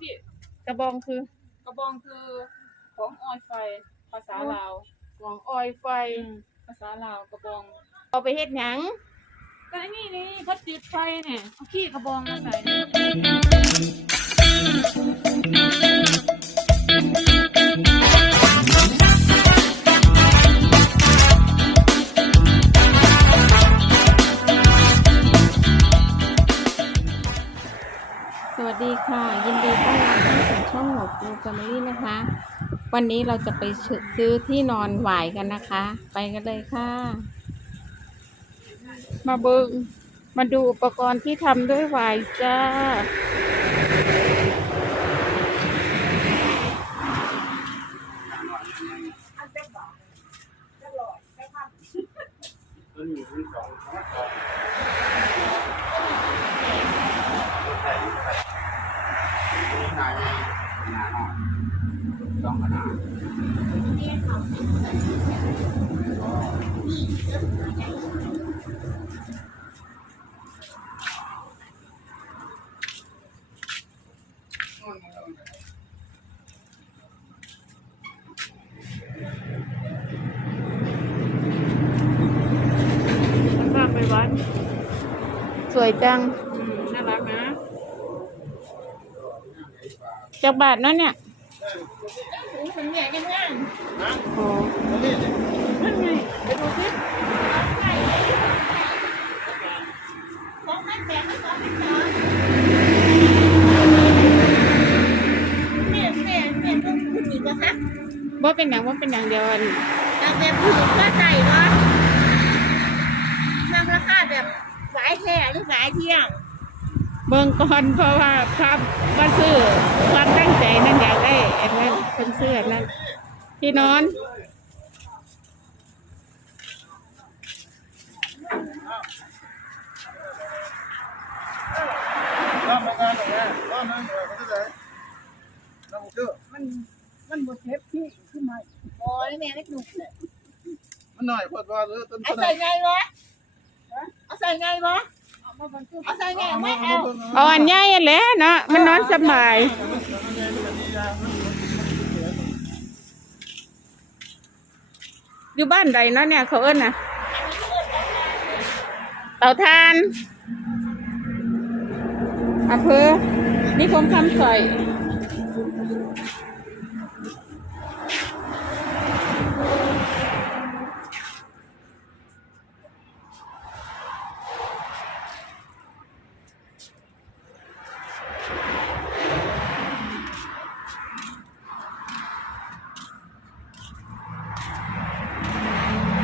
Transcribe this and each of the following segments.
พี่ กระบองคือกระบองคือของออยไฟ ภาษาลาวกองออยไฟ ภาษาลาวกระบองเอาไปเฮ็ดหยังก็ไอ้นี่นี่เขาจุดไฟเนี่ยเอาขี้กระบองมาใส่สวัสดีค่ะ ยินดีต้อนรับเข้าสู่ ช่องหมกดูแฟมิลี่นะคะ วันนี้เราจะไปซื้อที่นอนหวายกันนะคะ ไปกันเลยค่ะ มาเบิงมาดูอุปกรณ์ที่ทำด้วยหวายจ้า ภาพไปวัดสวยจัง อืมน่ารักนะ จากบาทเนั่นเนี่ย ถึงใหญ่กันง่ายโอ้นั่นไงไปดูสิสองพันแปดสองพันสองแม่แม่แม่ต้องพูดอีกว่าคะบ่เป็นหยังบ่เป็นหยังเดียวอันแต่แบบพูดก็ใส่เนาะทำราคาแบบสายแท้หรือสายเที่ยง เบิ่งก่อนเพราะว่าภาพว่าซื้อความตั้งใจนั่นอยากได้อันนั้นเป็นเสื้อนั้นที่นอนน้ำมันงานตรงนี้น้ำมันเออมันจะไหนน้ำมันเยอะโอ้ยแม่เล็กหนุ่มเลยมันหน่อยพอดว่าเออต้นเอาใส่ไงวะเอาใส่ไงวะ เอาใส่ไงไม่เอาเอาอันใหญ่อันแหละเนาะมันนอนสบายอยู่บ้านใดเนาะเนี่ยเขาเอิ้นน่ะเต่าทานอำเภอนิคมคำสอย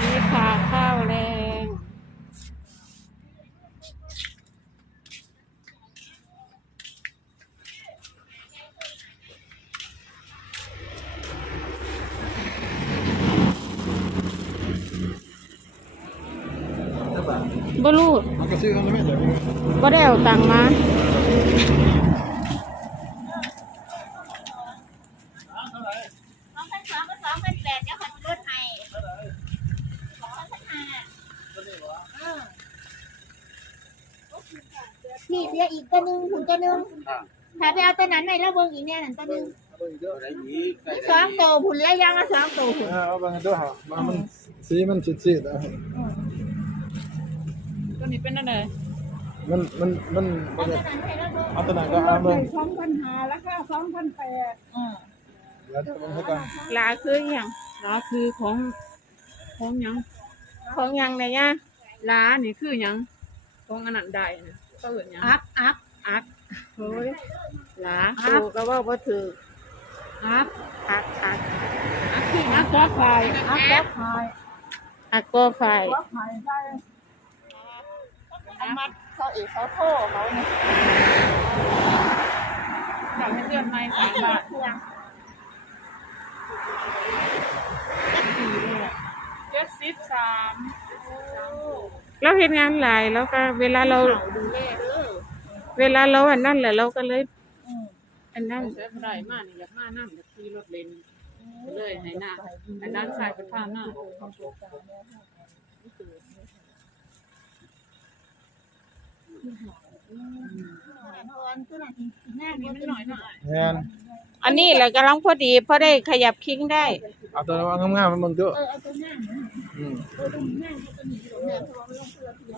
นี่ค่ะข้าวแรง บ่รู้มันก็ซื้อกันไม่เดี๋ยวบ่ได้เอาตังค์มาสองพันสองกับสองพันแปดเดี๋ยวขันรถให้สองพันห้าพี่เสียอีกตัวหนึ่งหุ่นตัวหนึ่งถ้าไปเอาตัวนั้นในแล้วเบิ่งอีกเนี่ยนั่นตัวหนึ่งสองตัวหุ่นแล้วยังละสองตัวหุ่นเอาไปด้วยฮะมามันสีมันสีดๆอะ ตัวนี้เป็นอะไรมันมันมันเอาตัวนั้นให้แล้วเบิ่งเอาตัวไหนก็เอาเลยสองพันห้าแล้วค่ะสองพันแปดอ่าเดี๋ยวจะลงให้กันลาคืออหย่างลาคือของของหยังของหยังเนี่ยย่าลานี่คือหยังของอันนั้นได้นะเขาเอิ้นหยังอักอักอักเฮ้ยลาถูกก็ว่าบ่ถืออักอักอักอักคืออักก็ไฟอักก็ไฟอักก็ไฟ เอามัดเขาเอกเขาโทษเขาเนี่ยอยากให้เดือนใหม่สามบาทเครื่องเจ็ดสิบสามเราเห็นงานหลายแล้วก็เวลาเราดูแลเด้อเวลาเราอันนั้นแหละเราก็เลยอืมอันนั้นเสียไรมากนี่อยากมาน้ำอยากขี่รถเลนเลยให้หน้าอันนั้นชายเป็นผ้าหน้า แม่นอันนี้แหละกำลังพอดีพอได้ขยับคิ้งได้ เอาตัวว่างามๆมันมึงเด้อเออเอาตัวหน้าหนูอืมเออตัวหน้าตัวนี้ตัวหน้าเพราะว่าไม่ต้องเพื่อเพื่อ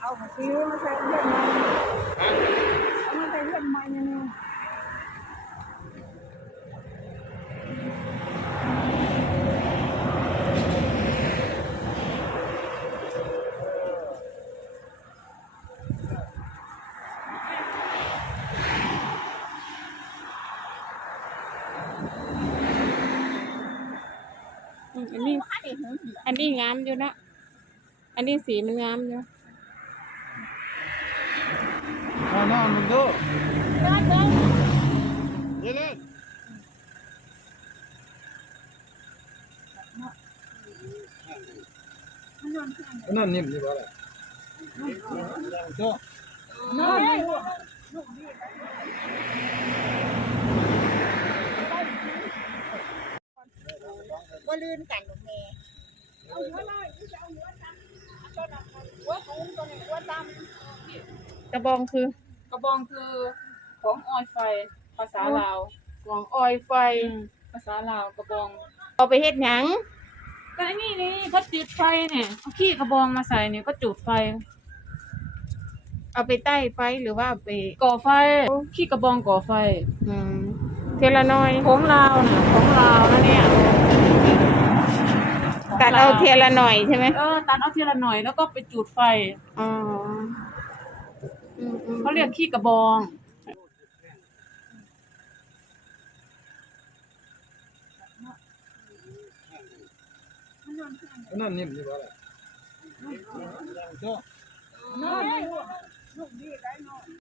เอามาซื้อมาใส่เพื่อนมาเอามาใส่เพื่อนมาเนี่ย อันนี้ อันนี้งามอยู่นะอันนี้สีมันงามอยู่เอาหน้ามึงเด้อเดินเดินเย็นเลยอันนั้นนิ่มนี่บ่ล่ะเด้อน อยว่าลื่นกันหนูแม่เอาหัวลอยจะเอาหัวดำเอาตัวนั้นหัวสูงตัวนี้หัวดำกระบองคือกระบองคือของออยไฟ ภาษาลาวกองออยไฟ ภาษาลาวกระบองเอาไปเฮ็ดหยังก็ไอ้นี่นี่ก็จุดไฟเนี่ยเอาขี้กระบองมาใส่เนี่ยก็จุดไฟ เอาไปใต้ไฟหรือว่าเอาไปก่อไฟขี้กระบองก่อไฟ อืมเทละน้อย ของลาวนะของลาวนะเนี่ย ตัดเอาเทละหน่อยใช่ไหมเออตัดเอาทีละหน่อยแล้วก็ไปจุดไฟอ๋ออืมอืมเขาเรียกขี้กระบองอันนั้นนิ่มนี่บ่ล่ะเด้อน้อย